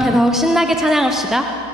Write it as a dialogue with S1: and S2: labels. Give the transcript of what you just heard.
S1: 앞에서 신나게 찬양합시다.